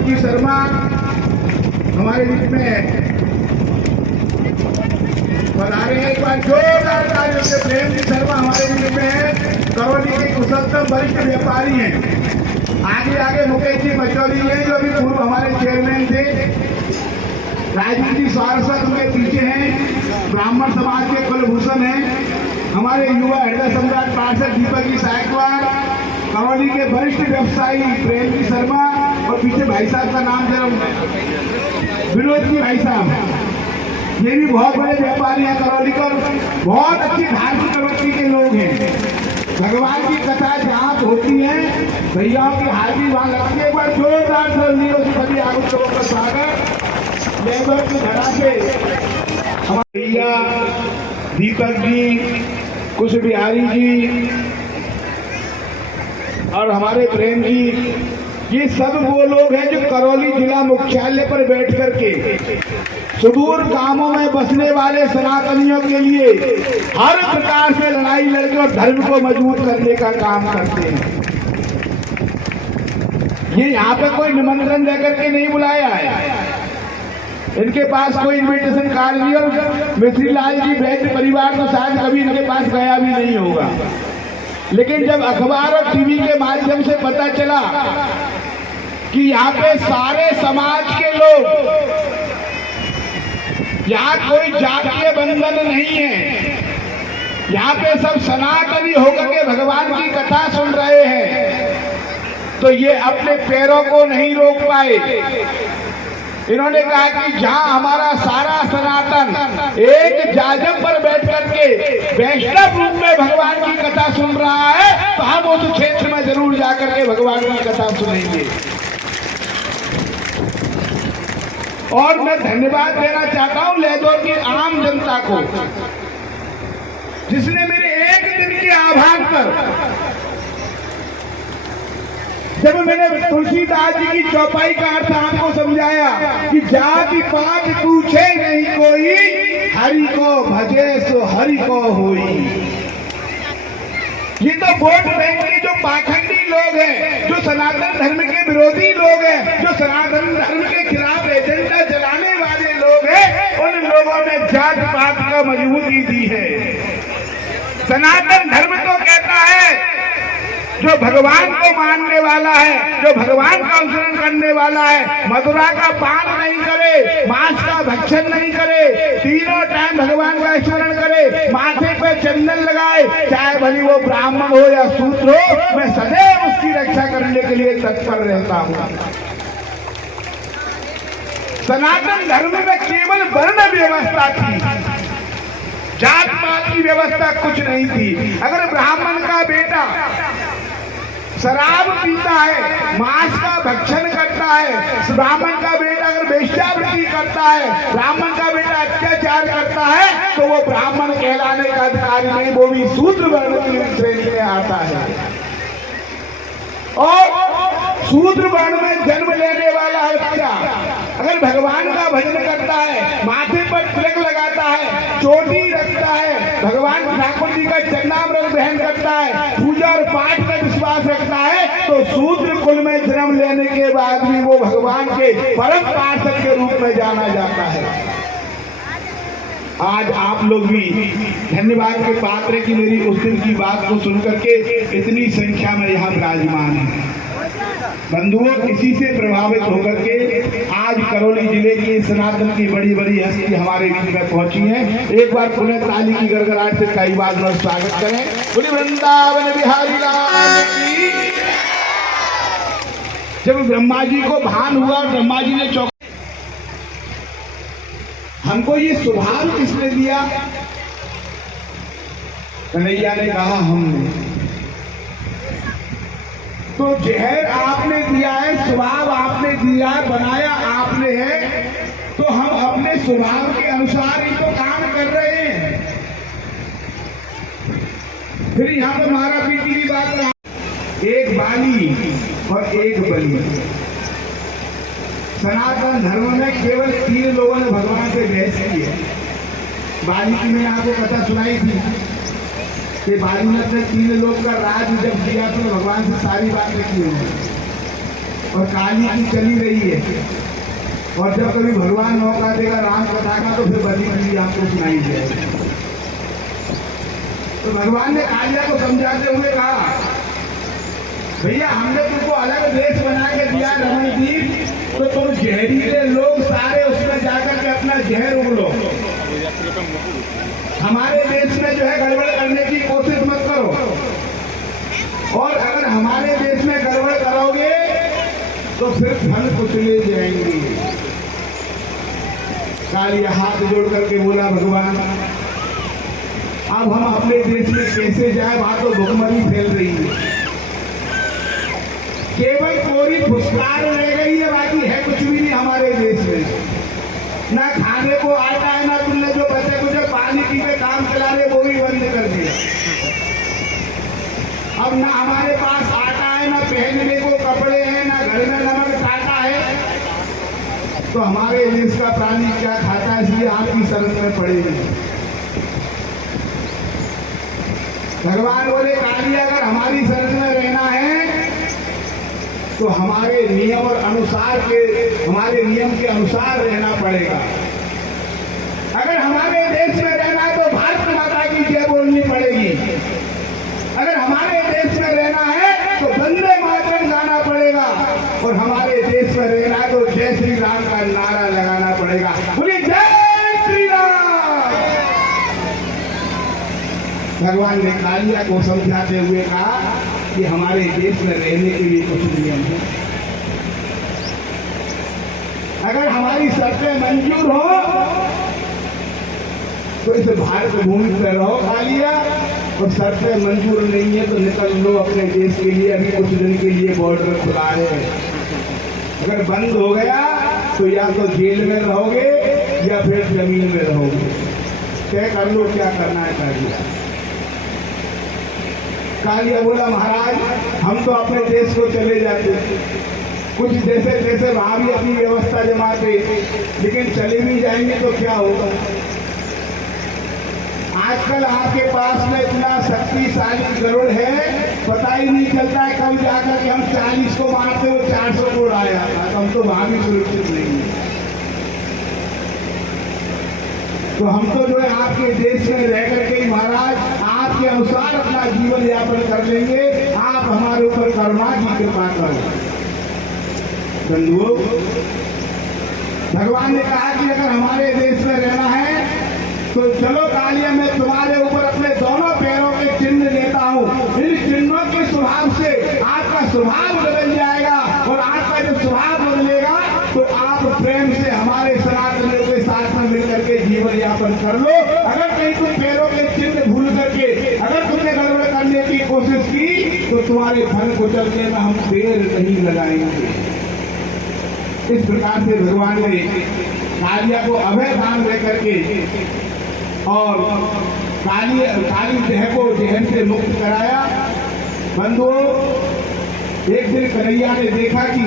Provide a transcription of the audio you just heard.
दीपक जी शर्मा हमारे बीच में पधारे हैं। एक बार जोरदार तालियों से प्रेम जी शर्मा हमारे बीच में है, करौली के कुशलतम वरिष्ठ व्यापारी हैं। आगे आगे मुकेश जी मचौली हैं जो अभी पूर्व हमारे चेयरमैन थे। राजीव जी सारस्वत उनके पीछे हैं, ब्राह्मण समाज के कुलभूषण हैं। हमारे युवा हृदय सम्राट पार्षद दीपक जी सायकवार, करौली के वरिष्ठ व्यवसायी प्रेम जी शर्मा और पीछे भाई साहब का नाम जरा विनोद जी भाई साहब, ये भी बहुत बड़े व्यापारी हैं करौली को, बहुत अच्छी धार्मिक प्रवृत्ति के लोग हैं। भगवान की कथा जहाँ होती है भैयाओं की हाजिरी वहाँ लगती है। एक बार जोरदार से सभी आगंतुकों का स्वागत। लेबर की धड़ा से हमारे भैया दीपक जी, कुश बिहारी जी और हमारे प्रेम जी, ये सब वो लोग हैं जो करौली जिला मुख्यालय पर बैठ करके सुदूर गांवों में बसने वाले सनातनियों के लिए हर प्रकार से लड़ाई लड़के और धर्म को मजबूत करने का काम करते हैं। ये यहाँ पे कोई निमंत्रण देकर के नहीं बुलाया है, इनके पास कोई इन्विटेशन कार्ड नहीं, और मिश्री लाल जी वैद्य परिवार तो शायद कभी इनके पास गया भी नहीं होगा। लेकिन जब अखबार और टीवी के माध्यम से पता चला कि यहाँ पे सारे समाज के लोग, यहाँ कोई जातीय बंधन नहीं है, यहाँ पे सब सनातनी होकर के भगवान की कथा सुन रहे हैं, तो ये अपने पैरों को नहीं रोक पाए। इन्होंने कहा कि जहां हमारा सारा सनातन एक जाजम पर बैठ करके वैष्णव रूप में भगवान की कथा सुन रहा है, तो हम उस क्षेत्र में जरूर जाकर के भगवान की कथा सुनेंगे। और मैं धन्यवाद देना चाहता हूं लहदौर की आम जनता को, जिसने मेरे एक दिन के आभार पर, जब मैंने तुलसीदास जी की चौपाई का अर्थ आपको समझाया कि जाति पात पूछे नहीं कोई, हरि को भजे सो हरि को होई। ये तो वोट बैंक के जो पाखंडी लोग हैं, जो सनातन धर्म के विरोधी लोग हैं, जो सनातन धर्म के खिलाफ एजेंडा चलाने वाले लोग हैं, उन लोगों ने जात पात को मजबूती दी है। सनातन धर्म तो कहता है जो भगवान को मानने वाला है, जो भगवान का अनुसरण करने वाला है, मथुरा का पान नहीं करे, मांस का भक्षण नहीं करे, तीनों टाइम भगवान का स्मरण करे, माथे पे चंदन लगाए, चाहे भली वो ब्राह्मण हो या शूद्र हो, मैं सदैव उसकी रक्षा करने के लिए तत्पर रहता हूँ। सनातन धर्म में केवल वर्ण व्यवस्था थी, जात पात की व्यवस्था कुछ नहीं थी। अगर ब्राह्मण का बेटा शराब पीता है, मांस का भक्षण करता है, ब्राह्मण का बेटा अगर वेश्यावृत्ति करता है, ब्राह्मण का बेटा अत्याचार करता है, तो वो ब्राह्मण कहलाने का अधिकारी नहीं, वो भी शूद्र वर्ण की श्रेणी में आता है। और शूद्र वर्ण में जन्म लेने वाला बच्चा अगर भगवान का भजन करता है, माथे पर तिलक लगाता है, चोटी रखता है, भगवान ठाकुर जी का चरणामृत ग्रहण करता है, पूजा और पाठ में विश्वास रखता है, तो शूद्र कुल में जन्म लेने के बाद भी वो भगवान के परम पार्षद के रूप में जाना जाता है। आज आप लोग भी धन्यवाद के पात्र की मेरी उस दिन की बात को सुनकर के इतनी संख्या में यहाँ विराजमान है। बंधुओं, इसी से प्रभावित होकर के आज करौली जिले की सनातन की बड़ी बड़ी हस्ती हमारे बीच में पहुंची है। एक बार पुनः ताली की गड़गड़ाहट से कई बार में स्वागत करें। बोलिए वृंदावन बिहारी लाल की। जब ब्रह्मा जी को भान हुआ, ब्रह्मा जी ने हमको ये स्वभाव किसने दिया? कन्हैया ने कहा हमने। तो जहर आपने दिया है, स्वभाव आपने दिया है, बनाया आपने है, तो हम अपने स्वभाव के अनुसार ही तो काम कर रहे हैं। फिर यहाँ पर मारा पीटी की बात रहा, एक बाली और एक बलि। सनातन धर्म में केवल 3 लोगों ने भगवान से बहस की है। बाली की मैंने आपको कथा सुनाई थी कि बाली ने अपने 3 लोग का राज जब दिया तो भगवान से सारी बातें की हुई। और काली की चली रही है। और जब कभी भगवान मौका देगा राम कथा का तो फिर बड़ी बड़ी आपको सुनाई जाएगी। तो भगवान ने कालिया को समझाते हुए कहा, भैया हमने तुमको अलग देश बना के दिया रमणदीप, तो तुम जहरीले लोग सारे उसमें जाकर के अपना जहर उगलो। हमारे देश में जो है गड़बड़ करने की कोशिश मत करो, और अगर हमारे देश में गड़बड़ करोगे तो फिर फल कुचले जाएंगे। कालिया हाथ जोड़ करके बोला, भगवान अब हम अपने देश में कैसे जाए, वहां तो भुखमरी फैल रही है, केवल कोरी फुसकार रह गई है, बाकी है कुछ भी नहीं हमारे देश में। ना खाने को आटा है, ना तुमने जो बच्चे को जो पानी पी के काम चला रहे वो भी बंद कर दिया। अब ना हमारे पास आटा है, ना पहनने को कपड़े हैं, ना घर में नमक टाटा है, तो हमारे देश का प्राणी क्या खाता है, इसलिए आपकी शरण में पड़ेगी। भगवान बोले, कालिया अगर हमारी शरण में रहना है तो हमारे नियम और अनुसार के, हमारे नियम के अनुसार रहना पड़ेगा। अगर हमारे देश में रहना है तो भारत माता की जय बोलनी पड़ेगी। अगर हमारे देश में रहना है तो वंदे मातरम गाना पड़ेगा, और हमारे देश में रहना है तो जय श्री राम का नारा लगाना पड़ेगा। बोलिए जय श्री राम। भगवान ने कालिया को समझाते हुए कहा कि हमारे देश में रहने के लिए कुछ नियम है। अगर हमारी शर्तें मंजूर हो तो इस भारत भूमि पर रहो कालिया, और शर्तें मंजूर नहीं है तो निकल लो अपने देश के लिए। अभी कुछ दिन के लिए बॉर्डर खुला है, अगर बंद हो गया तो या तो जेल में रहोगे या फिर जमीन में रहोगे। तय कर लो क्या करना है कालिया। कालिया बोला, महाराज हम तो अपने देश को चले जाते, कुछ जैसे जैसे वहां भी अपनी व्यवस्था जमाते, लेकिन चले भी जाएंगे तो क्या होगा। आजकल आपके पास में इतना शक्तिशाली गरुड़ है, पता ही नहीं चलता है कब जाकर के हम 40 को मारते हो 400 को उड़ाया, तो हम तो वहां भी सुरक्षित नहीं है। तो हम तो जो है आपके देश में रह करके महाराज आपके अनुसार अपना जीवन यापन कर लेंगे, आप हमारे ऊपर करुणा की कृपा करो। बंधुओं, भगवान ने कहा कि अगर हमारे देश में रहना है तो चलो कालिया, मैं तुम्हारे ऊपर अपने दोनों पैरों के चिन्ह देता हूँ। इन चिन्हों के स्वभाव से आपका स्वभाव बदल जाएगा, और आपका जब स्वभाव बदलेगा तो आप प्रेम से हमारे सनातनियों के साथ में मिलकर के जीवन यापन कर लो। अगर कहीं तुम पैरों के चिन्ह भूल करके अगर तुमने गड़बड़ करने की कोशिश की तो तुम्हारे फल को चलने में हम देर नहीं लगाएंगे। इस प्रकार से भगवान ने कालिया को अभय दान देकर के और काली देह को जहन से मुक्त कराया। बंधुओं, एक दिन कन्हैया ने देखा कि